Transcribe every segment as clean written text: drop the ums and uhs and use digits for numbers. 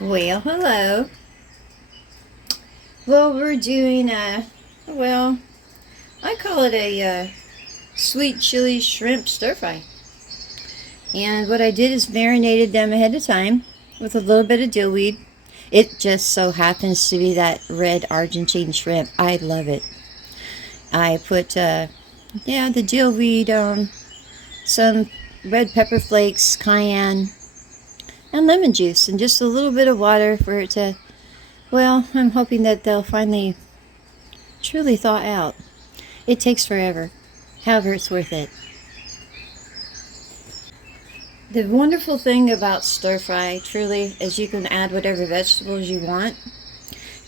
Well, hello. Well, we're doing well, I call it a sweet chili shrimp stir fry. And what I did is marinated them ahead of time with a little bit of dillweed. It just so happens to be that red Argentine shrimp. I love it. I put, the dillweed, some red pepper flakes, cayenne, and lemon juice, and just a little bit of water for it to, well, I'm hoping that they'll finally truly thaw out. It takes forever. However, it's worth it. The wonderful thing about stir fry, truly, is you can add whatever vegetables you want.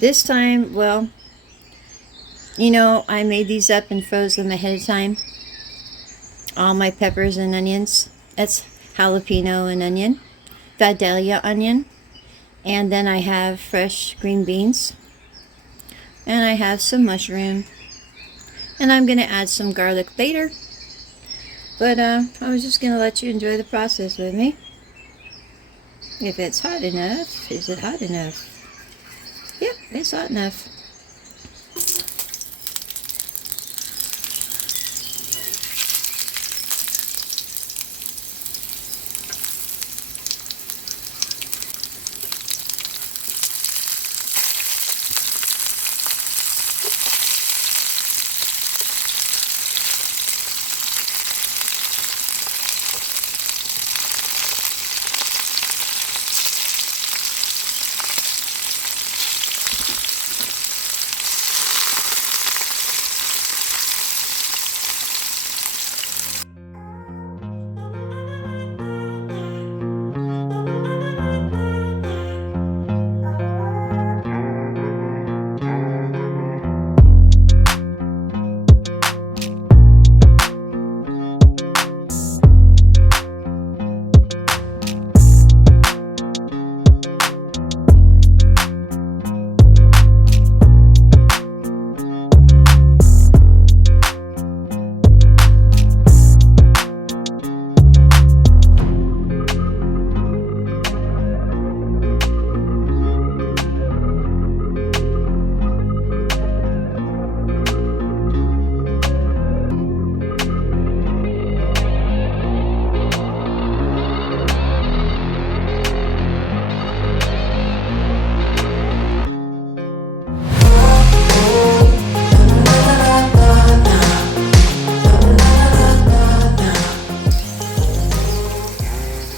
This time, well, I made these up and froze them ahead of time. All my peppers and onions. That's jalapeno and onion. Vidalia onion. And then I have fresh green beans. And I have some mushroom. And I'm going to add some garlic later. But I was just going to let you enjoy the process with me. If it's hot enough. Is it hot enough? Yep, it's hot enough.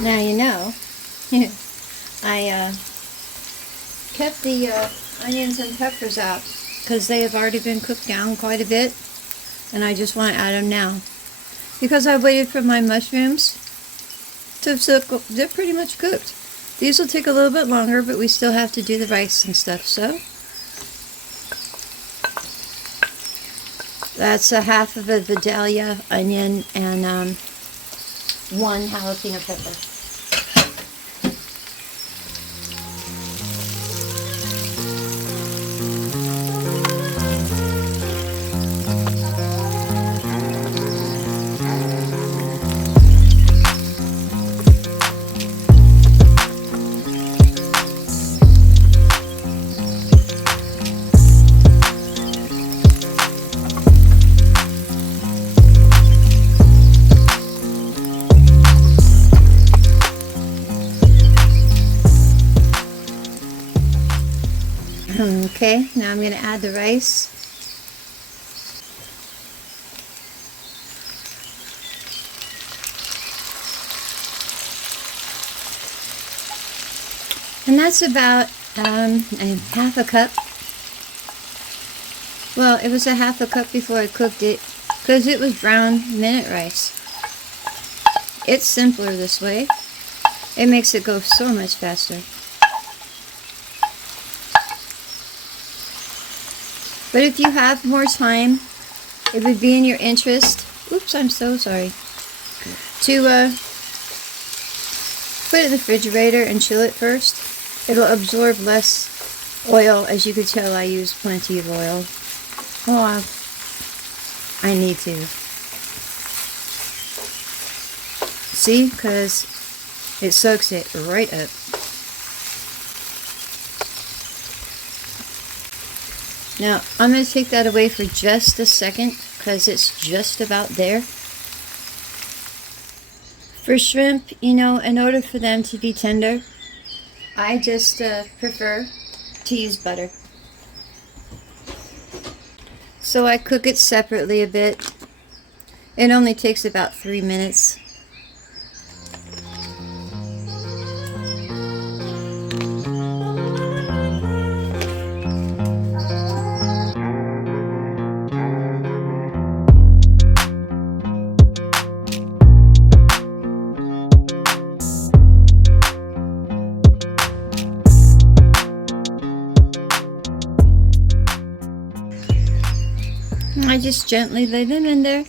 Now you know, I kept the onions and peppers out because they have already been cooked down quite a bit, and I just want to add them now because I waited for my mushrooms to cook. They're pretty much cooked. These will take a little bit longer, but we still have to do the rice and stuff. So that's a half of a Vidalia onion and one jalapeno pepper. Okay, now I'm going to add the rice. And that's about a half a cup. Well, it was a half a cup before I cooked it because it was brown minute rice. It's simpler this way. It makes it go so much faster. But if you have more time, it would be in your interest, oops, I'm so sorry, to put it in the refrigerator and chill it first. It'll absorb less oil. As you can tell, I use plenty of oil. Oh, I need to. See, because it soaks it right up. Now, I'm going to take that away for just a second because it's just about there. For shrimp, you know, in order for them to be tender, I just prefer to use butter. So I cook it separately a bit. It only takes about 3 minutes. I just gently lay them in there.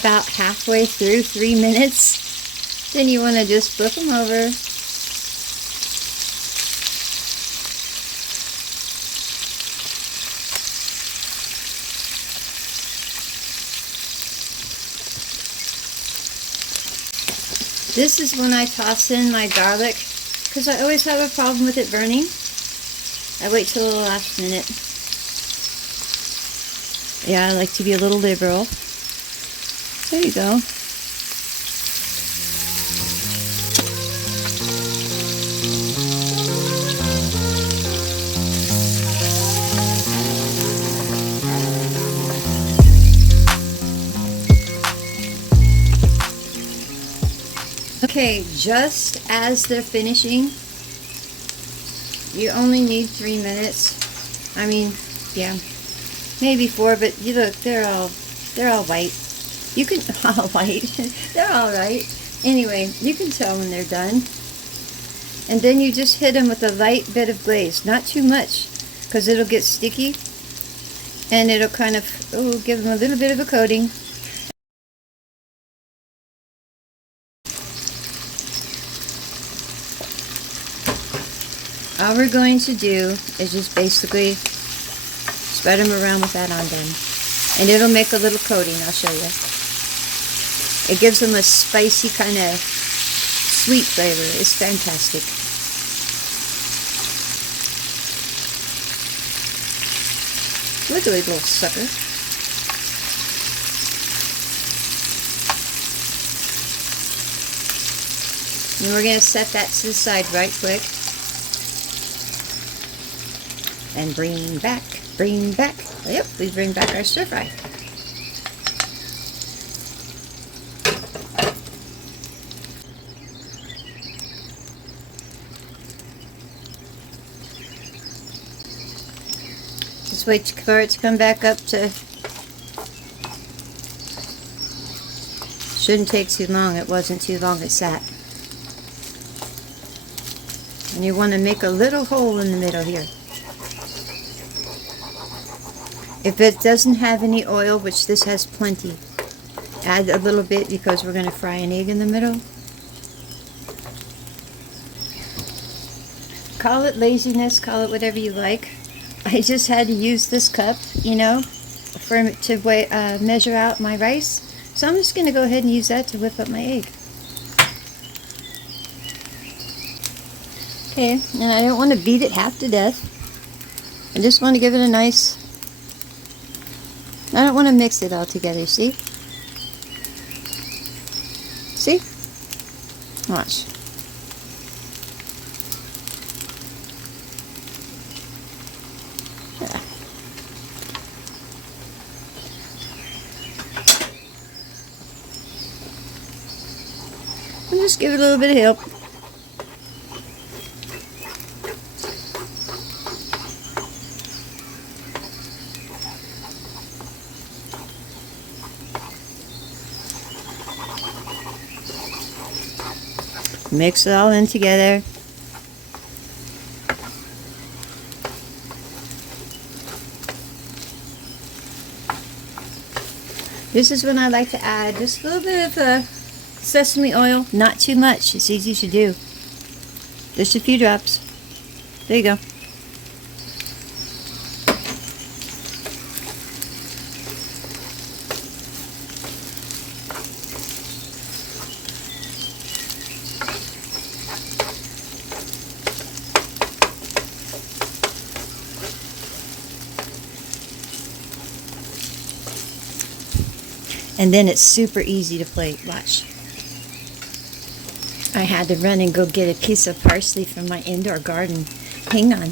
About halfway through, 3 minutes, then you want to just flip them over. This is when I toss in my garlic, because I always have a problem with it burning. I wait till the last minute. Yeah, I like to be a little liberal. There you go. Okay, just as they're finishing, you only need 3 minutes. I mean, yeah, maybe 4, but you look, they're all white. You can, all white, they're all right. Anyway, you can tell when they're done. And then you just hit them with a light bit of glaze, not too much, because it'll get sticky. And it'll kind of, give them a little bit of a coating. All we're going to do is just basically spread them around with that on them. And it'll make a little coating, I'll show you. It gives them a spicy kind of sweet flavor. It's fantastic. Look at that little sucker. And we're going to set that to the side right quick. And bring back. Yep, we bring back our stir fry. Just wait for it to come back up to, shouldn't take too long. It wasn't too long it sat. And you want to make a little hole in the middle here. If it doesn't have any oil, which this has plenty, add a little bit because we're going to fry an egg in the middle. Call it laziness, call it whatever you like. I just had to use this cup, you know, to measure out my rice. So I'm just going to go ahead and use that to whip up my egg. Okay, and I don't want to beat it half to death. I just want to give it a nice... I don't want to mix it all together, see? See? Watch. Yeah. And just give it a little bit of help. Mix it all in together. This is when I like to add just a little bit of sesame oil. Not too much. It's easy to do. Just a few drops. There you go. And then it's super easy to plate. Watch. I had to run and go get a piece of parsley from my indoor garden. Hang on.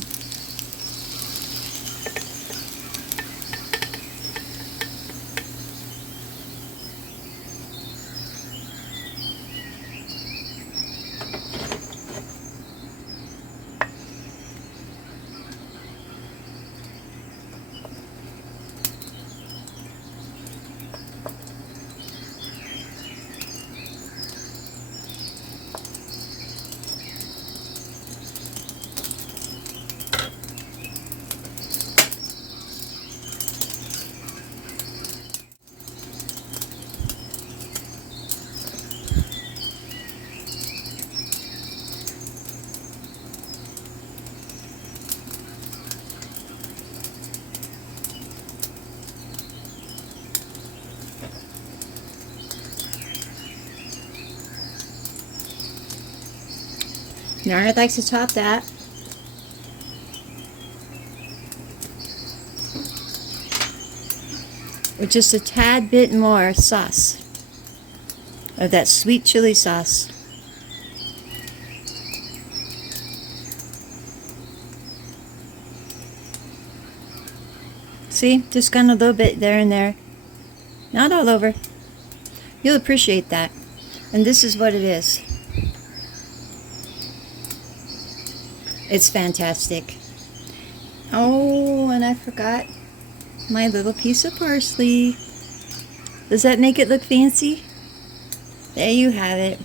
Now I'd like to top that with just a tad bit more sauce of that sweet chili sauce. See, just kind of a little bit there and there, not all over. You'll appreciate that. And this is what it is. It's fantastic. Oh, and I forgot my little piece of parsley. Does that make it look fancy? There you have it.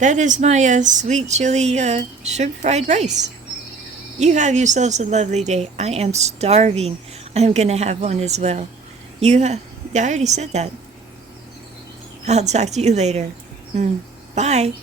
That is my sweet chili shrimp fried rice. You have yourselves a lovely day. I am starving. I'm going to have one as well. I already said that. I'll talk to you later. Bye.